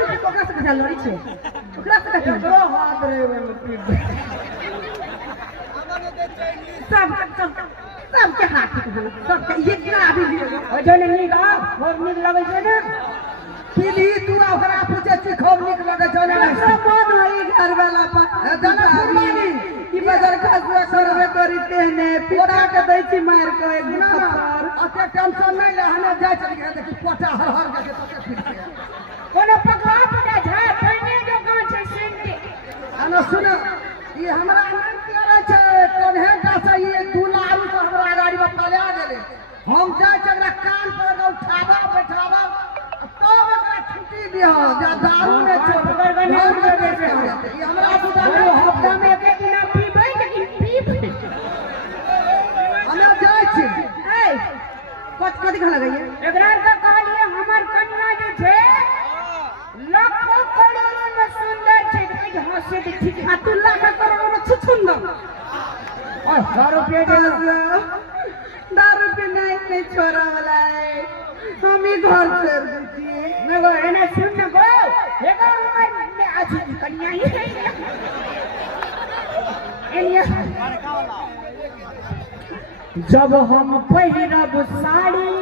दारू के कोकरा से कथा लड़ी छे ओकरा से कथा एकरो हाथ रे में पीट सब के हाथ के बोल सब के ये ना अभी ओ जने निका और निक लगे छे ना पीली तू ओकरा पूछे छी खूब निक लगे जने ना मन होई घर वाला पर जना फुरमानी ई बाजार का करबे करी तेने पिटा के दै छी मार के एक थप्पड़ अते टेंशन नहीं ले हने जाय चल के देखी पोटा हर हर के तो पीट के कोनो पकवा पका झा पहिने जो गां छे सिंटी अन सुन ये हमरा मन करे छे कोन्हे का से ये दुलारू से हमरा गाड़ी में पला देले हम जाय चकरा कान पर उठावा बैठावा तब एकरा छुट्टी दियो जा दारू ने चोट कर गने ये हमरा बुदा हफ्ता में एक दिन पीबै लेकिन पीबै हम जाय छी ए कथि खा लगइए एकरा का कहलिए हमर कन्या जे छे लाखों करोड़ों में सुंदर छे कहि हंसे त ठीक आ तू लाख करोड़ में छुछुंदर और 100 रुपया दे दारू पे नहीं छोड़ा वाला है हम ही घर छोड़ दीजिए मैं वो है ना सुन न गो एगो उम्र में आज कन्या ही है एलिया जब हम पहिरब साड़ी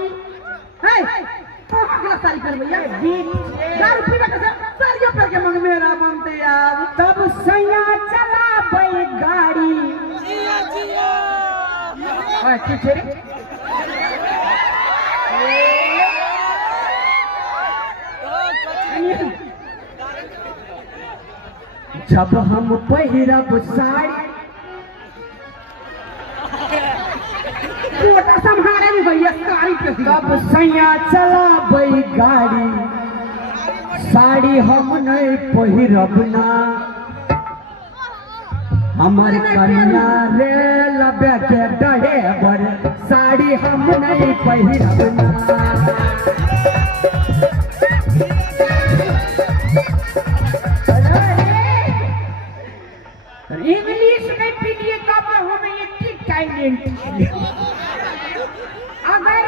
है अगला सारी कर भैया दारू पीबे के सारियो पे के मंग मेरा बनते यार तब सैया चलाबै गाड़ी जिया जिया आ की छे रे जब हम पहिरब साड़ी छोटा संभाले नहीं भैया सारी के तब सैया चलाबै गाड़ी साड़ी हम नहीं पहिरब ना हमर कन्या रे लबे के ड्राइवर साड़ी हम नहीं पहिरब ना इंग्लिश नहीं पीलिए तब हमें एक टैलेंट अगर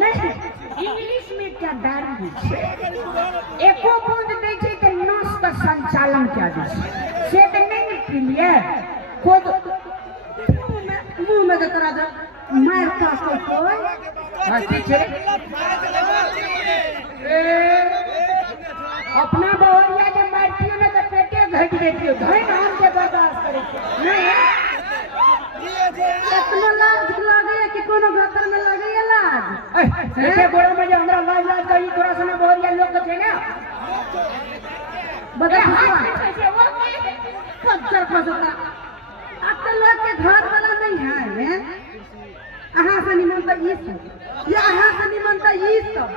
नहीं इंग्लिश में क्या दारू है एको बूंद दे छे त नस का संचालन क्या दे से त नहीं पीलिए खुद मुंह में के करा दे मार का कोई हां पीछे अपना बहरिया के मारतियो ने तो पेटे घट देतियो धई नाम के बर्दाश्त करे नहीं इतना लाज लागे कि कोनो गतर में लगे ये लाज ऐसे गोड़ा में जो हमरा लाज लाज कही तोरा सने बहरिया लोग के छे ना बता कैसे वो कच्चर फसता अक्ल लोग के घर वाला नहीं है अहाँ से निमन त ई सब ये अहाँ से निमन त ई सब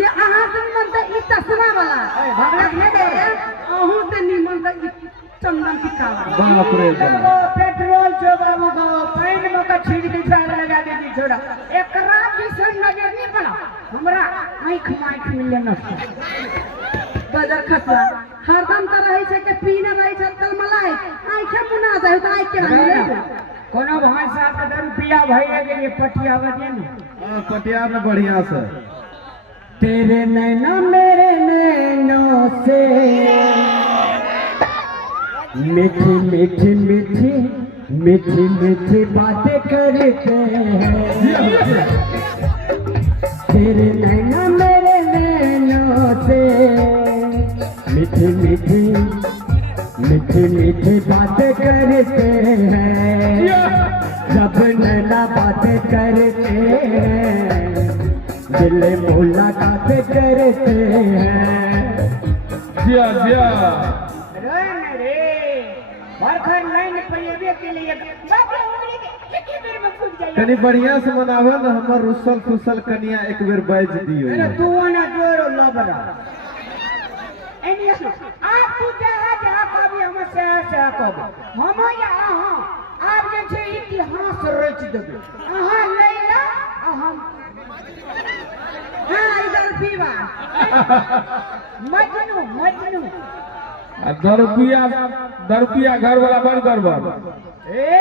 ये अहाँ से निमन त ई तसना वाला भगवान ने दे अहू से निमन त ई चंदन टिका वाला बाप रे बाप पेट्रोल जो बाबू को पैन में का छीड़ के जाग लगा दे दी छोड़ा एकरा भीषण नजर नहीं पड़ा हमरा आंख में लेना बाजार खसला हरदम त रहे छे के पीने रहे छे तल मलाई आंखे मुना जाए त आंख के हले कोनो भाई साहब का दारू पिया भैया के लिए पटिया बजे ना हां पटिया में बढ़िया से तेरे नैना मेरे नैनों से मीठी मीठी मीठी मीठी मीठी बातें करते हैं तेरे नैना मेरे नैनों से मीठी मीठी मीठी मीठी बातें करते हैं जब नैना बातें करते हैं दिल मुलाकात करते हैं जिया जिया कनी बढ़िया से मनावे ना हमर रुसल फुसल कनिया एक बेर बाज दियो अरे तू ना जोरो लबरा एनिया आप तू जहां कभी हम से कब हम यहाँ आप जे छे इतिहास रच देबे अहाँ लैला हम हां इधर पीवा मजनू मजनू 10 रुपया घर वाला बंद करब ए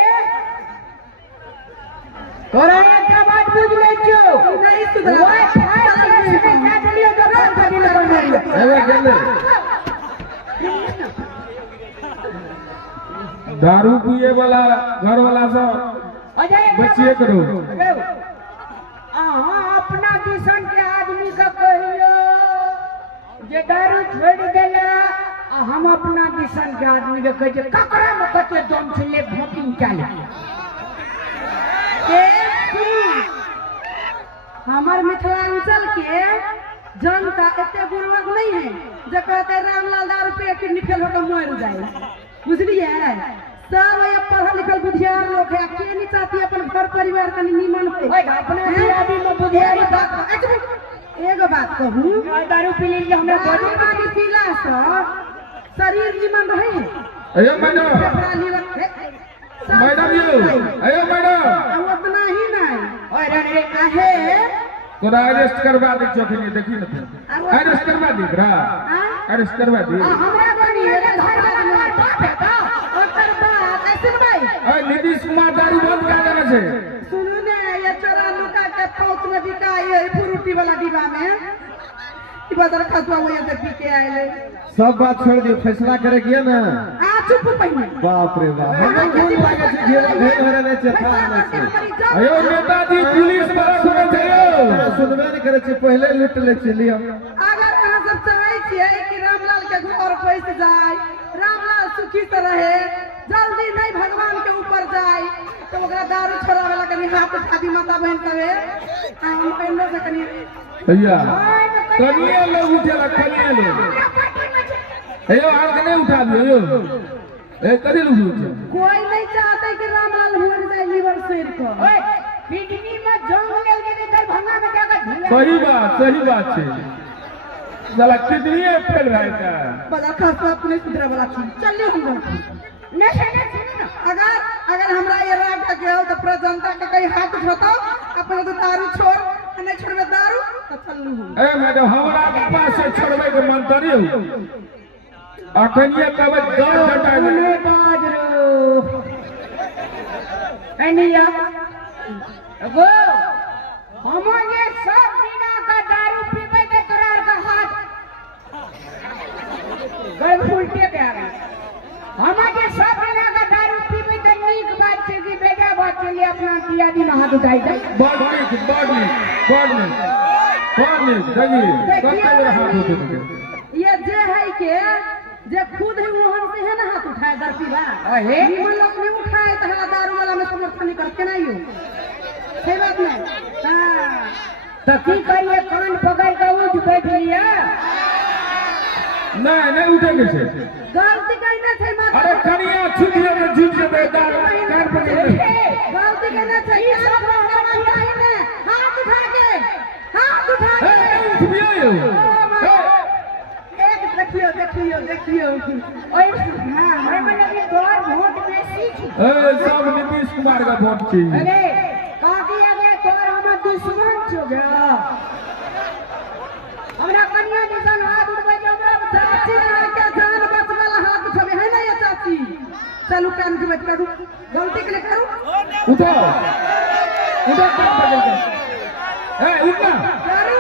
तोरा एकटा बात बुझ ले छो नहीं सुधरा वाई फाई का दिलियो तो बंद कर दिलो अरे गेले दारू पिए वाला घर वाला सब अजय बचिए करो। अहाँ अपना दिसन के आदमी का कहियो जे दारू छोड़ देला आ हम अपना दिसन के आदमी के कहे ककरा में कते दम से ले वोटिंग चाले हमार मिथिलांचल के जनता एते गुणवक नहीं है जो कहते रामलाल दारू पे किडनी फेल होकर मर जाए। बुझलिए सब ये पढ़ल लिखल बुधियार लोग है के नहीं चाहती अपन घर परिवार का निमन पे अपना दियादी में बुधियारी एगो बात कहूँ दारू पी ली हमरा दारू पानी पीला से शरीर निमन रहे है। अयो मैडम मैडम यो अयो मैडम उतना ही नहीं ओए रे आहे तोरा अरेस्ट करवा दे चौकी देखी ना अरेस्ट करवा दे अरेस्ट करवा दे हमरा बनी है घर वाला बाप है का ओकर बाप ऐसे भाई अरे नीतीश कुमार दारू बंद कर देना से सुनो ने ये चोरा लुका के पौत में बिका ये फ्रूटी वाला डिब्बा में ई बाजार खसवा हुए से पी के आए सब बात छोड़ दियो फैसला करे किया ना आ चुप पहले बाप रे बाप हमें कौन लागे से घेरा घेर भरने चथा ना से अयो नेताजी पुलिस बड़ा सुने थियो सुनबे नहीं करे छे पहले लूट ले चलियो। अगर अहाँ सब चाहे छिए कि रामलाल के घर पैस जाए रामलाल सुखी से रहे जल्दी नहीं भगवान के ऊपर जाए तो ओकरा दारू छोड़ा वाला कनी हाथ उठा दी माता बहन करे हम पेंडो से कनी भैया कनिए लोग उठेला कनिए लोग अयो आग नहीं उठा दियो यो ए कदी लोग उठे कोई नहीं चाहता कि रामलाल मर जाए लीवर शेर को ओए किडनी में जंग ले के दरभंगा में जाकर सही बात है साला किडनी फेल रहा है का बड़ा खास बात नहीं सुधरे वाला चीज चलिए हम नहीं अगर हमरा ये राग के हो तो प्रजनता के कहीं हाथ उठाओ अपने तो दारू छोड़ नहीं छोड़बे दारू तो चलू ए मैडम हमरा के पास से छोड़बे के मन तरी हो अखनिए कबे दर हटा दे बाज रो एनिया वो हम ये सब बिना का दारू पीबे के तोरार का हाथ गल उल्टे के आ गए हम ये सब बिना का दारू पीबे तो नीक बात छै कि बेजा बात छै अपना दियादी में हाथ उठाई दे बॉडी देखिए कते मेरा हाथ उठे थे ये जे है के जे खुद ही वो हम से है ना हाथ उठाए दर्पी बा अहे निमन लोग नहीं उठाए तो हला दारू वाला में समर्थन करते नहीं हो सही बात नहीं हां तो की करिए कान पकड़ के उठ बैठ लिया नहीं उठेंगे से गलती कहना छै माता अरे कनिया छुटिए तो झूठ से बेदार कान पकड़ गलती कहना छै ये सब हमारा ही ने हाथ उठा के ए उठियो यो देखियो ओए हां हमरा लगे तोर वोट बेसी छै ए सब नीतीश कुमार का वोट चाहिए अरे काकी आगे तोर हमर दुश्मन छो गया हमरा कन्या निशान हाथ उठबै जे हमरा चाची के जान बचवाला हाथ उठावे है ना ये चाची चलू कान के बैठ करू गलती के लिए करू उठो कान पकड़ के ए उठना करू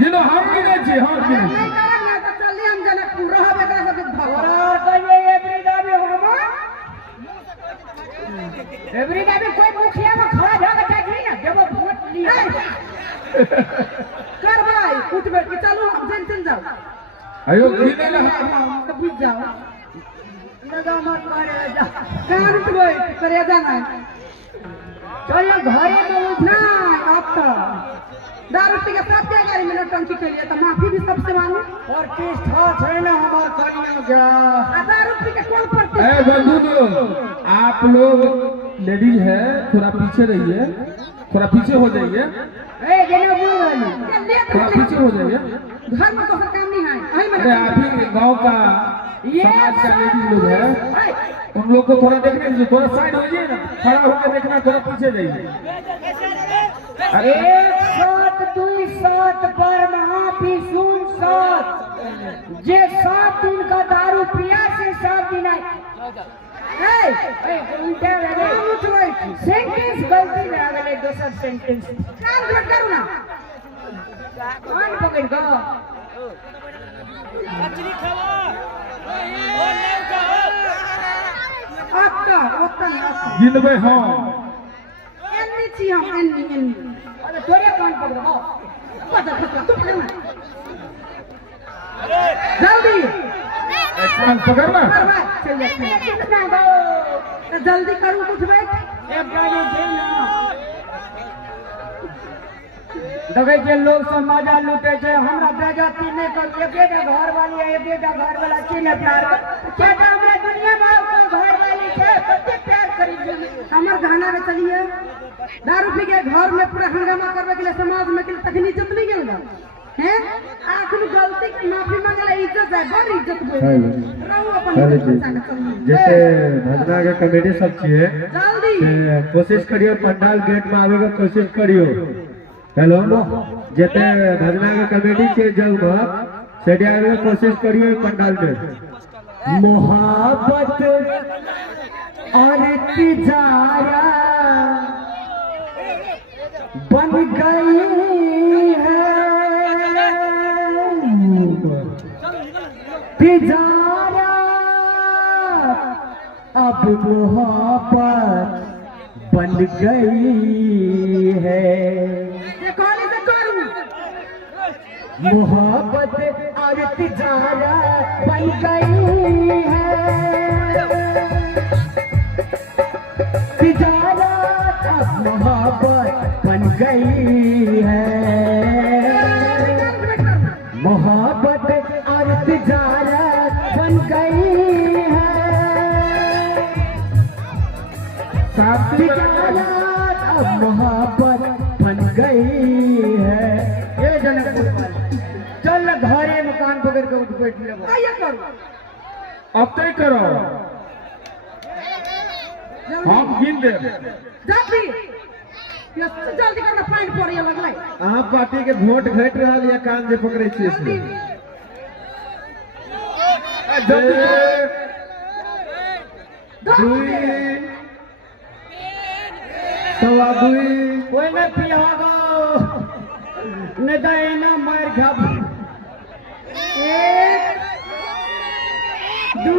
जिनो हम गिने छी हम गिने छी नहीं करेंगे तो चलिए हम जनकपुर रहब एकरा सब भगवान और कहिए एवरीडे भी कोई मुखिया में खड़ा ढंग चाहिए ना जब वो वोट लिया कर भाई उठ बैठ के चलो हम जन जाओ अयो गिने ला तो बुझ जाओ लगा मत करे जा कान उठ बैठ करे जाना चलो घरे में उठना अब तो दारू पी के सब क्या गाड़ी में नौटंकी के लिए तो माफी भी सबसे मांगू और किस ठाठ है ना हमार कन्या गया दारू पी के कौन पड़ती ए बंधु आप लोग लेडीज है थोड़ा पीछे रहिए थोड़ा पीछे हो जाइए ए जेना बोल रही थोड़ा पीछे हो जाइए घर में तो काम नहीं है अरे आप ही गांव का समाज का लेडीज लोग है उन लोग को थोड़ा देखने दीजिए थोड़ा साइड हो जाइए ना खड़ा होकर देखना थोड़ा पीछे जाइए एक साथ दुई साथ पर महापी सुन साथ जे 7 दिन का दारू पिया से 7 दिन आई उल्टा लगे सेंटेंस गलती में आ गए दूसरा सेंटेंस कान करू ना कान पकड़ गो गिनबे हम एन्नी छी हम एन्नी एन्नी अरे तोरे कान पकड़ो पता तुम जल्दी कान पकड़ना कर भाई चल कितना गो जल्दी करू उठ बैठ एक बाजू थे ना देखे जे लोग सब मजा लूटे छे हमरा बेइज्जती नहीं कर एकेटा घर वाली है एकेटा घर वाला किने प्यार केटा हमरा दुनिया में कोई घर वाली छे कते प्यार करी हमार गाना में चलिए दारू पी के घर में पूरा हंगामा करवे के लिए समाज में के लिए तखनी इज्जत नहीं गेल हैं आखिर गलती की माफी मांगले इज्जत है बड़ी इज्जत बोल रहू अपन जैसे भजना के कमेटी सब छिए जल्दी कोशिश करियो पंडाल गेट में आवे के कोशिश करियो हेलो जैसे भजना के कमेटी छिए जब सेडी आवे के कोशिश करियो पंडाल में मोहब्बत और तिजारा बन गई है तिजारा अब मोहब्बत बन गई है ये कॉलेज से करू मोहब्बत और तिजारा बन गई है तिजारा अब मोहब्बत बन गई है मोहब्बत और तिजारा बन गई है तिजारा अब मोहब्बत बन गई है ये जनकपुर वाले चल घरे मकान पकड़ के उठ बैठ ले आइए करू अब तय करो हम गिन दे जल्दी ये जल्दी करना फाइन पड़िए लगलाई आप पार्टी के वोट घट रहा या कान जे पकड़े छिए से दुई सवा दुई कोई न पियागा न दाएना मार खा एक दो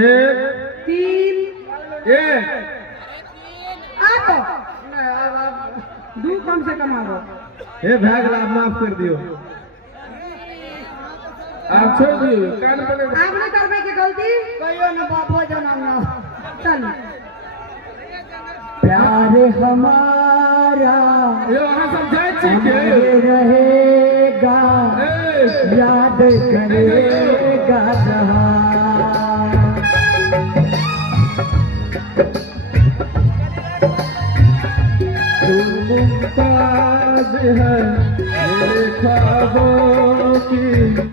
एक तीन एक आठ दो कम से कम आओ हे भागला माफ कर दियो आप छोड़ दियो कान पकड़ आप नहीं करबे की गलती कहियो न बापो जनाना चल प्यार हमारा यो अहाँ समझाय छी के रहेगा ए याद करेगा जहां तू मुमताज है मेरे ख्वाबों की